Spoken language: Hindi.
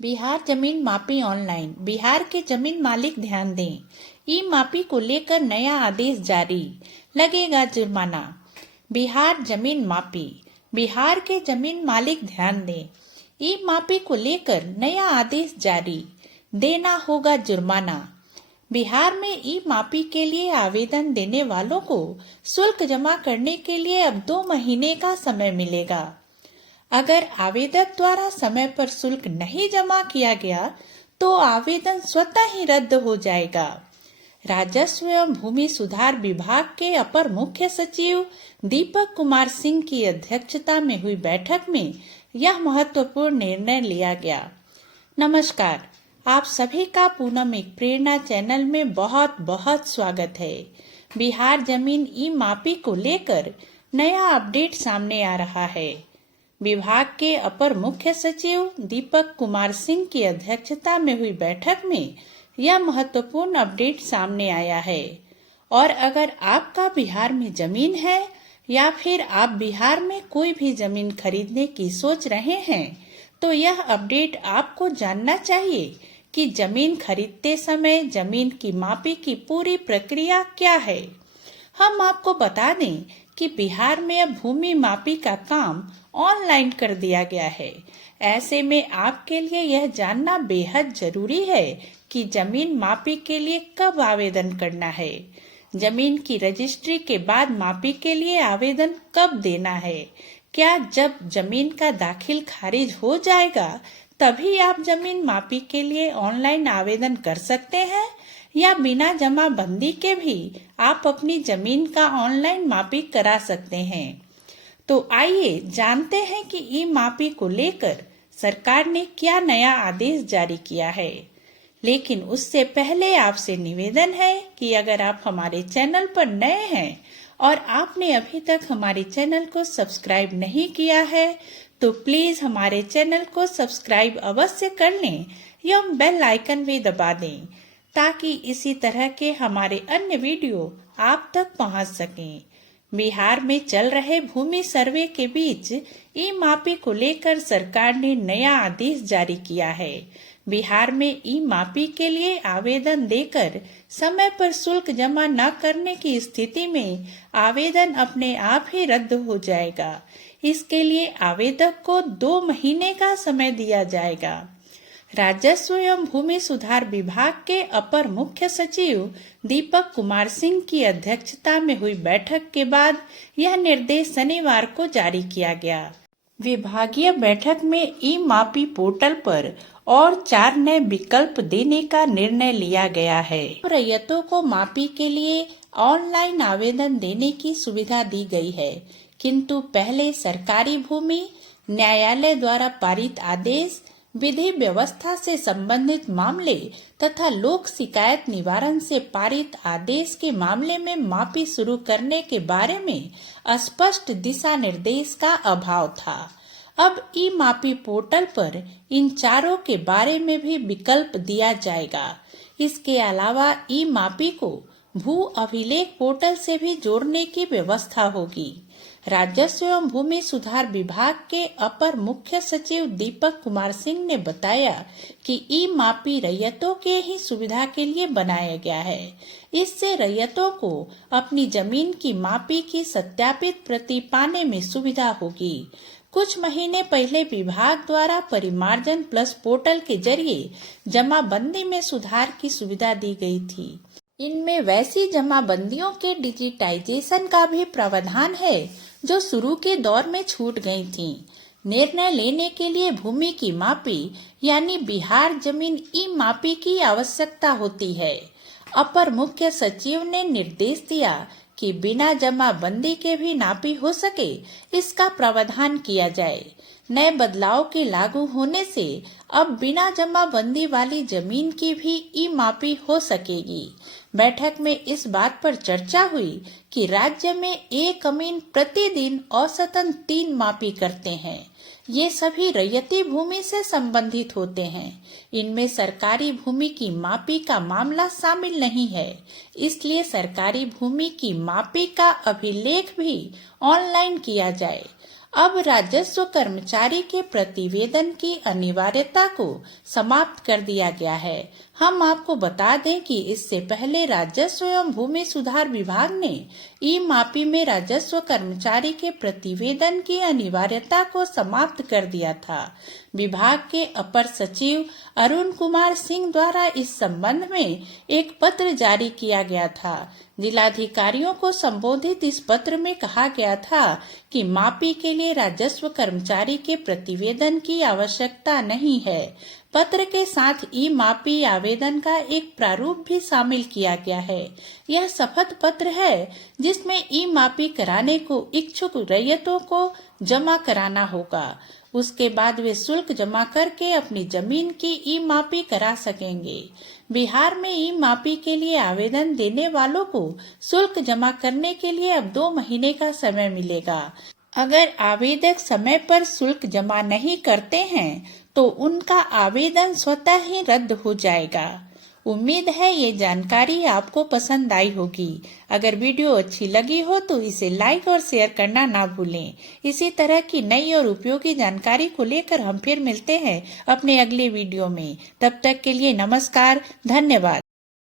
बिहार जमीन मापी ऑनलाइन। बिहार के जमीन मालिक ध्यान दें, ई मापी को लेकर नया आदेश जारी, लगेगा जुर्माना। बिहार जमीन मापी। बिहार के जमीन मालिक ध्यान दें, ई मापी को लेकर नया आदेश जारी, देना होगा जुर्माना। बिहार में ई मापी के लिए आवेदन देने वालों को शुल्क जमा करने के लिए अब 2 महीने का समय मिलेगा। अगर आवेदक द्वारा समय पर शुल्क नहीं जमा किया गया तो आवेदन स्वतः ही रद्द हो जाएगा। राजस्व एवं भूमि सुधार विभाग के अपर मुख्य सचिव दीपक कुमार सिंह की अध्यक्षता में हुई बैठक में यह महत्वपूर्ण निर्णय लिया गया। नमस्कार, आप सभी का पूनम एक प्रेरणा चैनल में बहुत बहुत स्वागत है। बिहार जमीन ई मापी को लेकर नया अपडेट सामने आ रहा है। विभाग के अपर मुख्य सचिव दीपक कुमार सिंह की अध्यक्षता में हुई बैठक में यह महत्वपूर्ण अपडेट सामने आया है। और अगर आपका बिहार में जमीन है या फिर आप बिहार में कोई भी जमीन खरीदने की सोच रहे हैं तो यह अपडेट आपको जानना चाहिए कि जमीन खरीदते समय जमीन की मापी की पूरी प्रक्रिया क्या है। हम आपको बता दें कि बिहार में अब भूमि मापी का काम ऑनलाइन कर दिया गया है। ऐसे में आपके लिए यह जानना बेहद जरूरी है कि जमीन मापी के लिए कब आवेदन करना है, जमीन की रजिस्ट्री के बाद मापी के लिए आवेदन कब देना है। क्या जब जमीन का दाखिल खारिज हो जाएगा तभी आप जमीन मापी के लिए ऑनलाइन आवेदन कर सकते हैं या बिना जमाबंदी के भी आप अपनी जमीन का ऑनलाइन मापी करा सकते हैं। तो आइए जानते हैं कि ई मापी को लेकर सरकार ने क्या नया आदेश जारी किया है। लेकिन उससे पहले आपसे निवेदन है कि अगर आप हमारे चैनल पर नए हैं और आपने अभी तक हमारे चैनल को सब्सक्राइब नहीं किया है तो प्लीज हमारे चैनल को सब्सक्राइब अवश्य कर लें एवं बेल आइकन भी दबा दें ताकि इसी तरह के हमारे अन्य वीडियो आप तक पहुंच सकें। बिहार में चल रहे भूमि सर्वे के बीच ई मापी को लेकर सरकार ने नया आदेश जारी किया है। बिहार में ई मापी के लिए आवेदन देकर समय पर शुल्क जमा न करने की स्थिति में आवेदन अपने आप ही रद्द हो जाएगा। इसके लिए आवेदक को 2 महीने का समय दिया जाएगा। राजस्व एवं भूमि सुधार विभाग के अपर मुख्य सचिव दीपक कुमार सिंह की अध्यक्षता में हुई बैठक के बाद यह निर्देश शनिवार को जारी किया गया। विभागीय बैठक में ई मापी पोर्टल पर और 4 नए विकल्प देने का निर्णय लिया गया है। रैयतों को मापी के लिए ऑनलाइन आवेदन देने की सुविधा दी गई है, किंतु पहले सरकारी भूमि, न्यायालय द्वारा पारित आदेश, विधि व्यवस्था से संबंधित मामले तथा लोक शिकायत निवारण से पारित आदेश के मामले में मापी शुरू करने के बारे में स्पष्ट दिशा निर्देश का अभाव था। अब ई मापी पोर्टल पर इन चारों के बारे में भी विकल्प दिया जाएगा। इसके अलावा ई मापी को भू अभिलेख पोर्टल से भी जोड़ने की व्यवस्था होगी। राजस्व एवं भूमि सुधार विभाग के अपर मुख्य सचिव दीपक कुमार सिंह ने बताया कि ई मापी रैयतों के ही सुविधा के लिए बनाया गया है। इससे रैयतों को अपनी जमीन की मापी की सत्यापित प्रति पाने में सुविधा होगी। कुछ महीने पहले विभाग द्वारा परिमार्जन प्लस पोर्टल के जरिए जमाबंदी में सुधार की सुविधा दी गई थी। इनमें वैसी जमाबंदियों के डिजिटाइजेशन का भी प्रावधान है जो शुरू के दौर में छूट गई थीं। निर्णय लेने के लिए भूमि की मापी यानी बिहार जमीन ई मापी की आवश्यकता होती है। अपर मुख्य सचिव ने निर्देश दिया कि बिना जमाबंदी के भी नापी हो सके, इसका प्रावधान किया जाए। नए बदलाव के लागू होने से अब बिना जमाबंदी वाली जमीन की भी ई मापी हो सकेगी। बैठक में इस बात पर चर्चा हुई कि राज्य में एक अमीन प्रतिदिन औसतन 3 मापी करते हैं। ये सभी रैयती भूमि से संबंधित होते हैं। इनमें सरकारी भूमि की मापी का मामला शामिल नहीं है। इसलिए सरकारी भूमि की मापी का अभिलेख भी ऑनलाइन किया जाए। अब राजस्व कर्मचारी के प्रतिवेदन की अनिवार्यता को समाप्त कर दिया गया है। हम आपको बता दें कि इससे पहले राजस्व एवं भूमि सुधार विभाग ने ई मापी में राजस्व कर्मचारी के प्रतिवेदन की अनिवार्यता को समाप्त कर दिया था। विभाग के अपर सचिव अरुण कुमार सिंह द्वारा इस संबंध में एक पत्र जारी किया गया था। जिलाधिकारियों को संबोधित इस पत्र में कहा गया था कि मापी के लिए राजस्व कर्मचारी के प्रतिवेदन की आवश्यकता नहीं है। पत्र के साथ ई मापी आवेदन का एक प्रारूप भी शामिल किया गया है। यह शपथ पत्र है जिसमें ई मापी कराने को इच्छुक रैयतों को जमा कराना होगा। उसके बाद वे शुल्क जमा करके अपनी जमीन की ई मापी करा सकेंगे। बिहार में ई मापी के लिए आवेदन देने वालों को शुल्क जमा करने के लिए अब 2 महीने का समय मिलेगा। अगर आवेदक समय पर शुल्क जमा नहीं करते हैं तो उनका आवेदन स्वतः ही रद्द हो जाएगा। उम्मीद है ये जानकारी आपको पसंद आई होगी। अगर वीडियो अच्छी लगी हो तो इसे लाइक और शेयर करना ना भूलें। इसी तरह की नई और उपयोगी जानकारी को लेकर हम फिर मिलते हैं अपने अगले वीडियो में। तब तक के लिए नमस्कार, धन्यवाद।